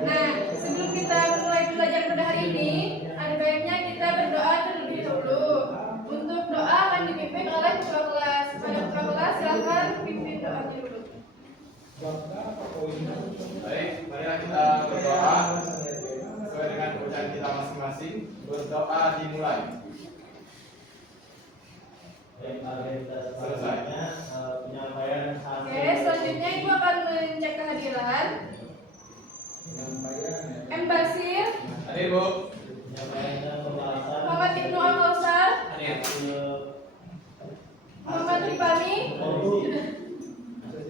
Nah, sebelum kita mulai belajar pada hari ini, ada baiknya kita berdoa terlebih dahulu. Untuk doa akan dipimpin oleh ketua kelas. Pada ketua kelas silakan pimpin doanya dulu. Baik, marilah kita berdoa sesuai dengan bacaan kita masing-masing. Berdoa dimulai. Selesai. Penyampaian. Oke, selanjutnya Ibu akan mencek kehadiran. M. Basir, Hadir, Bu. Muhammad Ibnu Al-Kausar, Muhammad Rifani,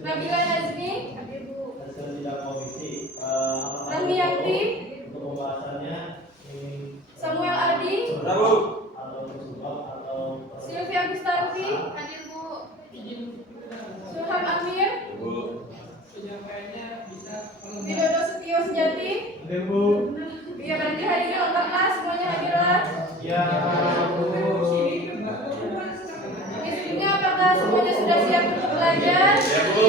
Nabila Nazmi, Rahmi Yakti, Samuel Adi, Sylvia Gustafi, hadir Bu. Suham Amir, Widodo Setio Sejati. Hadir, Bu. Iya, berarti hari ini lengkap lah, semuanya hadirlah. Ya, Bu. Ini apakah semuanya sudah siap untuk belajar? Ya, Bu.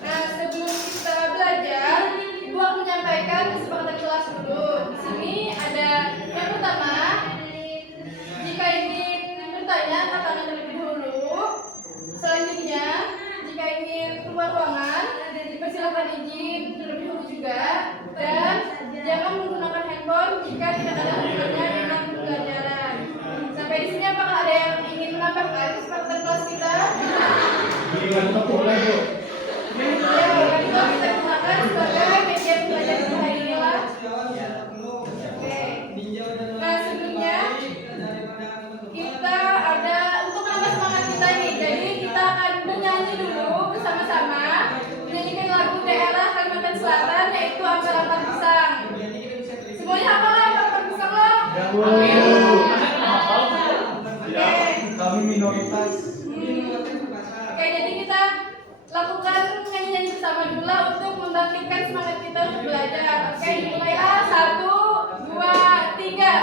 Nah, sebelum kita belajar, Ibu akan menyampaikan kesepakatan kelas dulu. Di sini ada yang pertama, jika ingin bertanya angkat terlebih dahulu. Selanjutnya, jika ingin keluar ruangan, dipersilakan izin terlebih dahulu juga. Dan jangan menggunakan handphone jika tidak ada hubungannya dengan pembelajaran. Sampai di sini apakah ada yang ingin menambahkan kesepakatan kelas kita? Gimana tuh, boleh, Bu? Ya, kan itu kita gunakan sebagai media belajar di hari ini lah. Oke. Nah, sebelumnya kita ada untuk menambah semangat kita ini. Jadi kita akan menyanyi dulu bersama-sama, menyanyikan lagu daerah Kalimantan Selatan yaitu Ampar-Ampar Pisang. Semuanya hafal Ampar-Ampar Pisang loh? Ya, Bu. Oke. Kami minoritas. Oke, jadi kita lakukan nyanyi-nyanyi bersama dulu lah untuk membangkitkan semangat kita untuk belajar. Oke, dimulai lah. 1, 2, 3.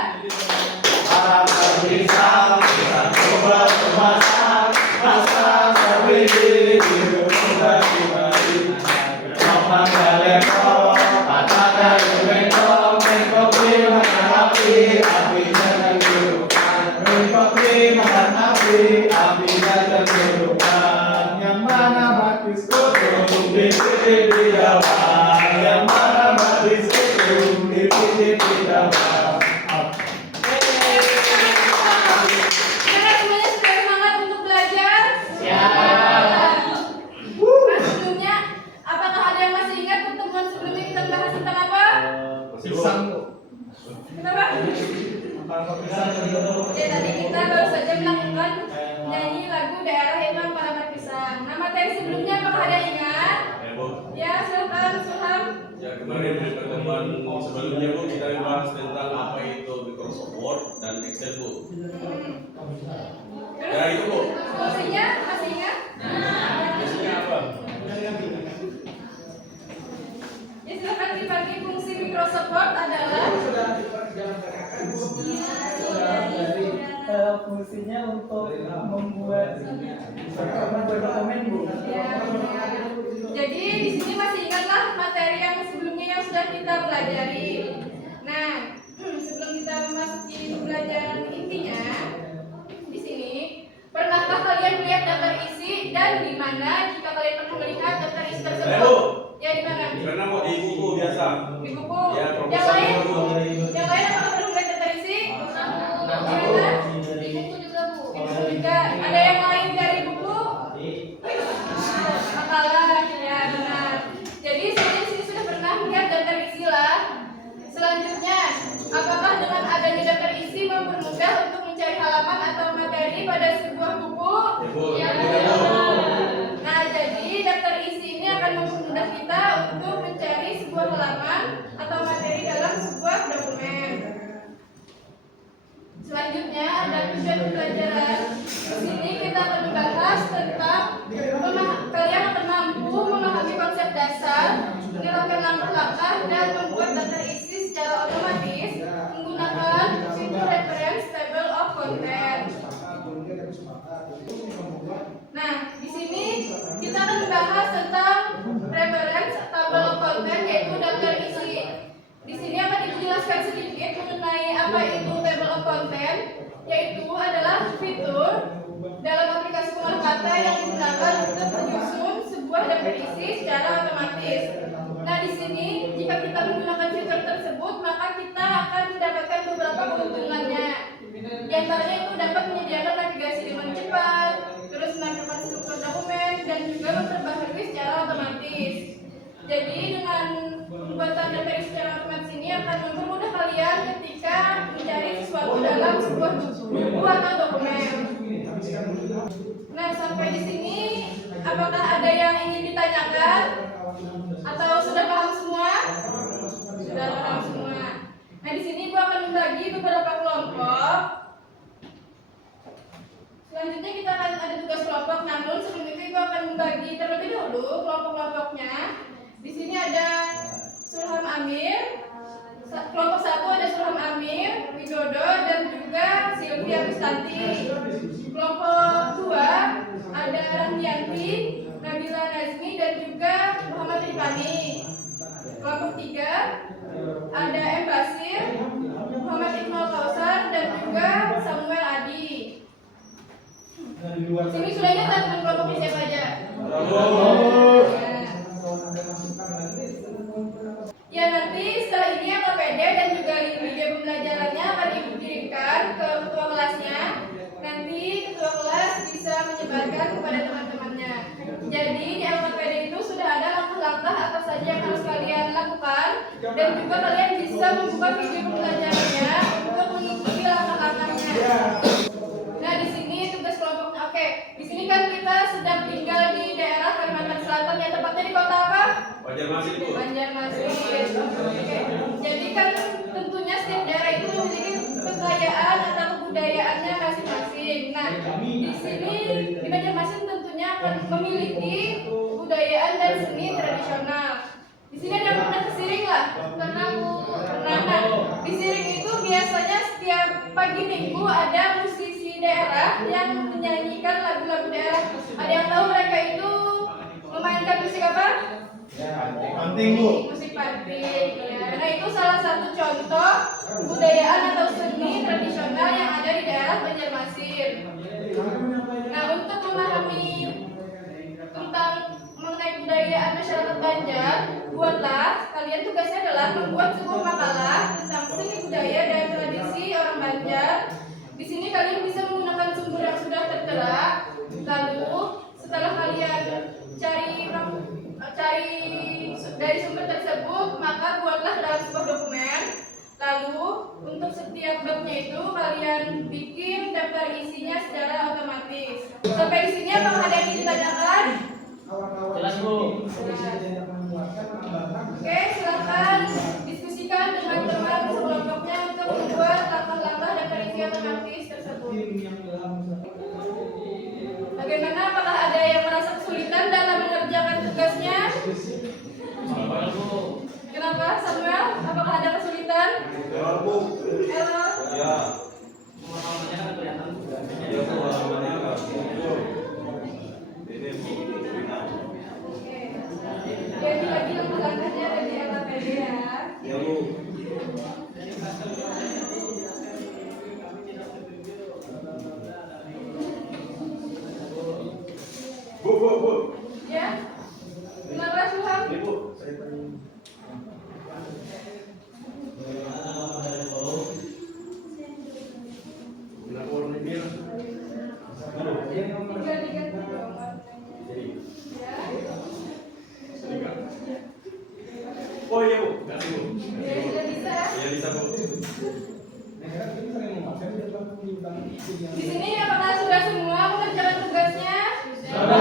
Sekarang semuanya sudah semangat untuk belajar? Nah, sebelumnya, apakah ada yang masih ingat pertemuan sebelumnya kita bahas tentang apa? Pisang, Bu. Kenapa? Ampar-ampar pisang. Oke, tadi kita baru saja melakukan nyanyi lagu daerah yaitu Ampar-Ampar Pisang. Nah, materi sebelumnya apakah ada yang ingat? Ya, Bu. Ya, silakan Suham. Ya, kemarin di pertemuan sebelumnya, Bu, kita membahas tentang apa itu Microsoft Word dan Excel, Bu. Ya, itu, Bu. Fungsinya masih ingat? Fungsinya apa? Ya, silakan dibagi. Fungsi Microsoft Word adalah Fungsinya untuk membuat dokumen, Bu. ya. Jadi di sini masih ingatlah materi yang sebelumnya yang sudah kita pelajari. Nah, sebelum kita memasuki pembelajaran intinya, di sini pernahkah kalian melihat daftar isi dan di mana jika kalian pernah melihat daftar isi tersebut? Bu. Ya, di mana? Karena mau di buku biasa. Di buku. Ya, Yang lain? proposal. Yang lain apakah pernah melihat daftar isi? Di mana? Di buku juga, Bu. Di buku juga. Ada yang lain dari buku? Makalah, ya benar. Jadi saya di sini sudah pernah melihat daftar isi lah. Selanjutnya, apakah dengan adanya daftar isi mempermudah untuk mencari halaman atau materi pada sebuah buku? Ya, Bu. Ya, Ya, Bu. nah, jadi daftar isi ini akan mempermudah kita untuk mencari sebuah halaman atau materi dalam sebuah dokumen. Selanjutnya ada tujuan pembelajaran. Di sini kita akan membahas tentang kalian akan mampu memahami konsep dasar, menerapkan langkah-langkah dan membuat daftar isi secara otomatis menggunakan fitur reference table of content. Nah, di sini kita akan membahas tentang menjelaskan sedikit mengenai apa itu table of content, yaitu adalah fitur dalam aplikasi pengolah kata yang digunakan untuk menyusun sebuah dan berisi secara otomatis. Nah, di sini jika kita menggunakan fitur tersebut, maka kita akan mendapatkan beberapa keuntungannya. Di antaranya itu dapat menyediakan navigasi dengan cepat, terus menampilkan struktur dokumen, dan juga memperbaharui secara otomatis. Jadi dengan pembuatan materi secara otomatis ini akan mempermudah kalian ketika mencari sesuatu dalam sebuah buku atau dokumen. Nah, sampai di sini apakah ada yang ingin ditanyakan? Atau sudah paham semua? Sudah paham semua. Nah, di sini Ibu akan membagi beberapa kelompok. Selanjutnya kita akan ada tugas kelompok, namun sebelum itu Ibu akan membagi terlebih dahulu kelompok-kelompoknya. Di sini ada Surham Amir. Kelompok 1 ada Surham Amir, Widodo, dan juga Sylvia Gustanti. Kelompok 2 ada Rahmianti, Nabila Nazmi, dan juga Muhammad Rifani. Kelompok 3 ada M. Basir, Muhammad Iqbal Kausar, dan juga Samuel Adi. Sini sudah ingat kan kelompoknya siapa aja? Ya, nanti setelah ini AKPD dan juga video pembelajarannya akan Ibu kirimkan ke ketua kelasnya. Nanti ketua kelas bisa menyebarkan kepada teman-temannya. Jadi di AKPD itu sudah ada langkah-langkah apa saja yang harus kalian lakukan, dan juga kalian bisa membuka video pembelajarannya untuk mengikuti langkah-langkahnya. Nah, di sini tugas kelompoknya. Oke, di sini kan kita sedang tinggal di daerah Kalimantan Selatan, yang tepatnya di kota apa? Banjarmasin, Bu. Banjarmasin. Oke. Jadi kan tentunya setiap daerah itu memiliki kekayaan atau kebudayaannya masing-masing. Nah, di sini di Banjarmasin tentunya akan memiliki kebudayaan dan seni tradisional. Di sini ada pernah kesiring lah. Pernah, Bu. Pernah. Nah, di Siring itu biasanya setiap pagi minggu ada musisi daerah yang menyanyikan lagu-lagu daerah. Ada yang tahu mereka itu memainkan musik apa? Penting, Bu. Musik panting. Ya. Nah, itu salah satu contoh kebudayaan atau seni tradisional yang ada di daerah Banjarmasin. Nah, untuk memahami tentang mengenai kebudayaan masyarakat Banjar, buatlah kalian tugasnya adalah membuat sebuah makalah tentang seni budaya dan tradisi orang Banjar. Di sini kalian bisa menggunakan sumber yang sudah tertera. Lalu setelah kalian cari dari sumber tersebut, maka buatlah dalam sebuah dokumen. Lalu untuk setiap babnya itu kalian bikin daftar isinya secara otomatis. Sampai di sini apakah ada yang ingin ditanyakan? Jelas, Bu. Oke, silakan diskusikan dengan teman sekelompoknya untuk membuat langkah-langkah daftar isi otomatis tersebut. Bagaimana? Apakah ada yang merasa kesulitan dalam mengerjakan tugasnya? Kenapa, Samuel? Apakah ada kesulitan? Error, Bu. Error? Ya. Pemahamannya kan kelihatan. Iya, Bu. Halamannya enggak muncul. Ini, Bu. Oke. Jadi lagi langkah-langkahnya ada di LPD ya. Ya, Bu. Bu. Ya. Kenapa, Suham? Ini, Bu. Saya tanya. Kenapa warna biru? Tinggal diganti dong. Ya. Oh iya, Bu. Kasih, Bu. Ya, sudah bisa ya. Iya, bisa, Bu. Di sini apakah sudah semua mengerjakan tugasnya? Sudah.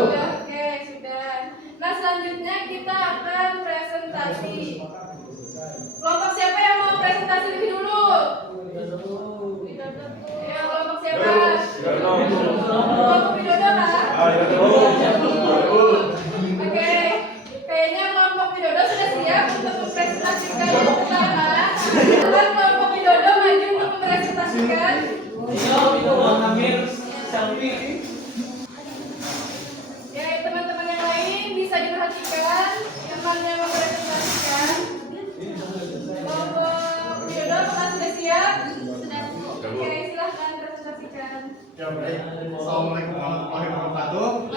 Sudah, oke, sudah. Nah, selanjutnya kita akan presentasi. Kelompok siapa yang mau presentasi lebih dulu? Ya, kelompok siapa? Kelompok Widodo kan? Oke, kayaknya kelompok Widodo sudah siap untuk mempresentasikan yang pertama. Silakan kelompok Widodo maju untuk mempresentasikan. Ya, teman-teman yang lain bisa diperhatikan yang mana yang mempresentasikan. Kelompok Ya baik. Assalamualaikum warahmatullahi wabarakatuh.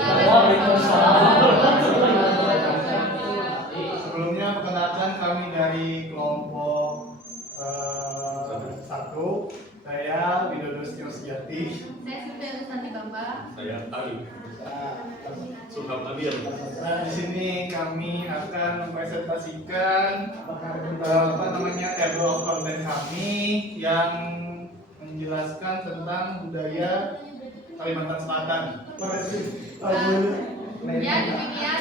Sebelumnya perkenalkan kami dari kelompok 1. Saya Widodo Setio Sejati. Saya sudah Santi Bamba. Saya Ali. Suham Amir. Nah, di sini kami akan mempresentasikan table of content kami yang menjelaskan tentang budaya Kalimantan Selatan. Ya, demikian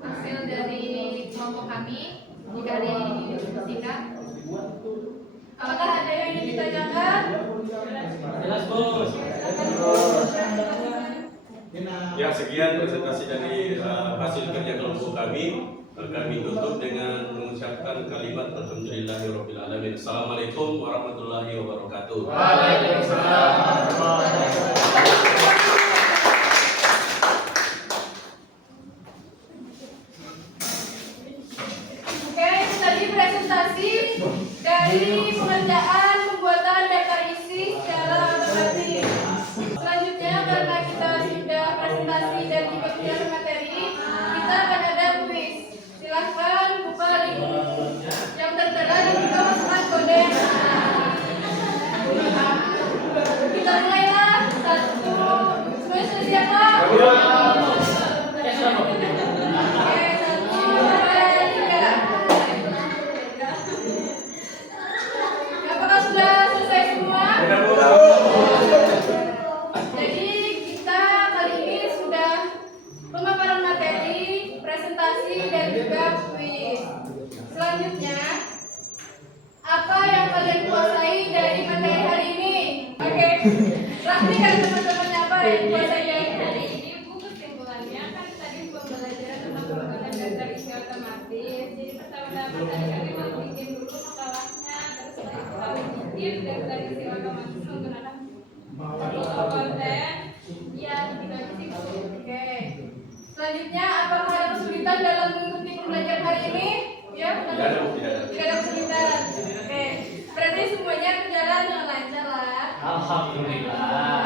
hasil dari kelompok kami jika didiskusikan. Apakah ada yang ingin ditanyakan? Jelas, Bos. Ya, sekian presentasi dari hasil kerja kelompok kami. Kami tutup dengan mengucapkan kalimat Alhamdulillahirabbil alamin. Assalamualaikum warahmatullahi wabarakatuh. Waalaikumsalam warahmatullahi wabarakatuh. Oke, itu tadi presentasi dari pengerjaan pembuatan daftar isi secara otomatis. Selanjutnya, karena kita sudah presentasi dan juga sudah materi, kita akan ada kuis. Silahkan buka link yang tertera dan juga masukkan kode. Kita mulailah. 1. Semuanya sudah siap, Pak? Oke, 1, 2, 3. Apakah sudah selesai semua? Jadi kita kali ini sudah pemaparan materi, presentasi dan juga kuis. Selanjutnya, apa yang kalian kuasai dari materi hari ini? Oke, praktikan teman-teman apa yang kuasai dari hari ini. Buku kesimpulannya kan tadi pembelajaran tentang pembuatan daftar isi otomatis. Jadi pertama-tama tadi kami mau bikin dulu masalahnya, terus setelah itu kami bikin daftar isi otomatis menggunakan konten. Ya, gitu aja sih. Oke. Selanjutnya, apakah ada kesulitan dalam mengikuti pembelajaran hari ini? Ya, Tidak ada, Bu, tidak ada. tidak ada kesulitan. Oke. Berarti semuanya berjalan dengan lancar lah. Alhamdulillah.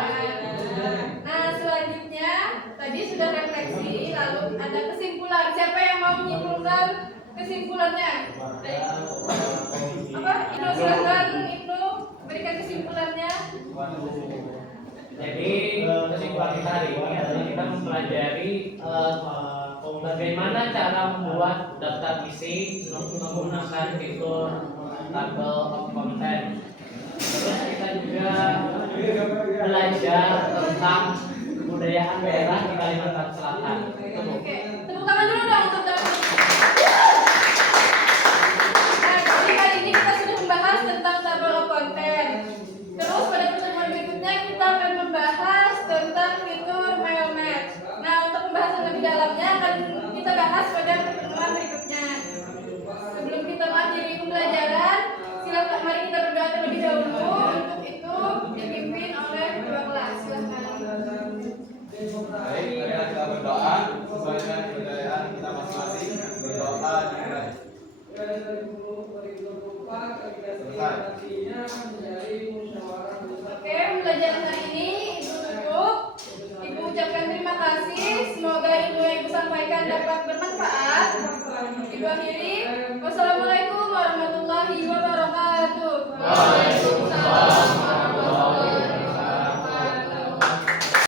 Nah, selanjutnya tadi sudah refleksi, lalu ada kesimpulan. Siapa yang mau menyimpulkan kesimpulannya? Apa? Ibnu, silakan Ibnu berikan kesimpulannya. Jadi kesimpulan kita hari ini adalah kita mempelajari bagaimana cara membuat daftar isi menggunakan fitur table of content. Terus kita juga belajar tentang kebudayaan daerah di Kalimantan Selatan. Oke, tepuk tangan dulu dong untuk David. Nah, jadi kali ini kita sudah membahas tentang table of content. Terus pada pertemuan berikutnya kita akan membahas tentang fitur mail match. Nah, untuk pembahasan lebih dalamnya akan kita bahas pada pertemuan berikutnya. Sebelum kita mengakhiri pembelajaran, silakan mari kita berdoa terlebih dahulu. Untuk itu dipimpin oleh ketua kelas. Silakan. Baik, mari kita berdoa sesuai dengan kepercayaan kita masing-masing. Berdoa dimulai. Oke, pembelajaran hari ini Ibu tutup. Ibu ucapkan terima kasih. Semoga ilmu yang Ibu sampaikan dapat bermanfaat. Ibu akhiri.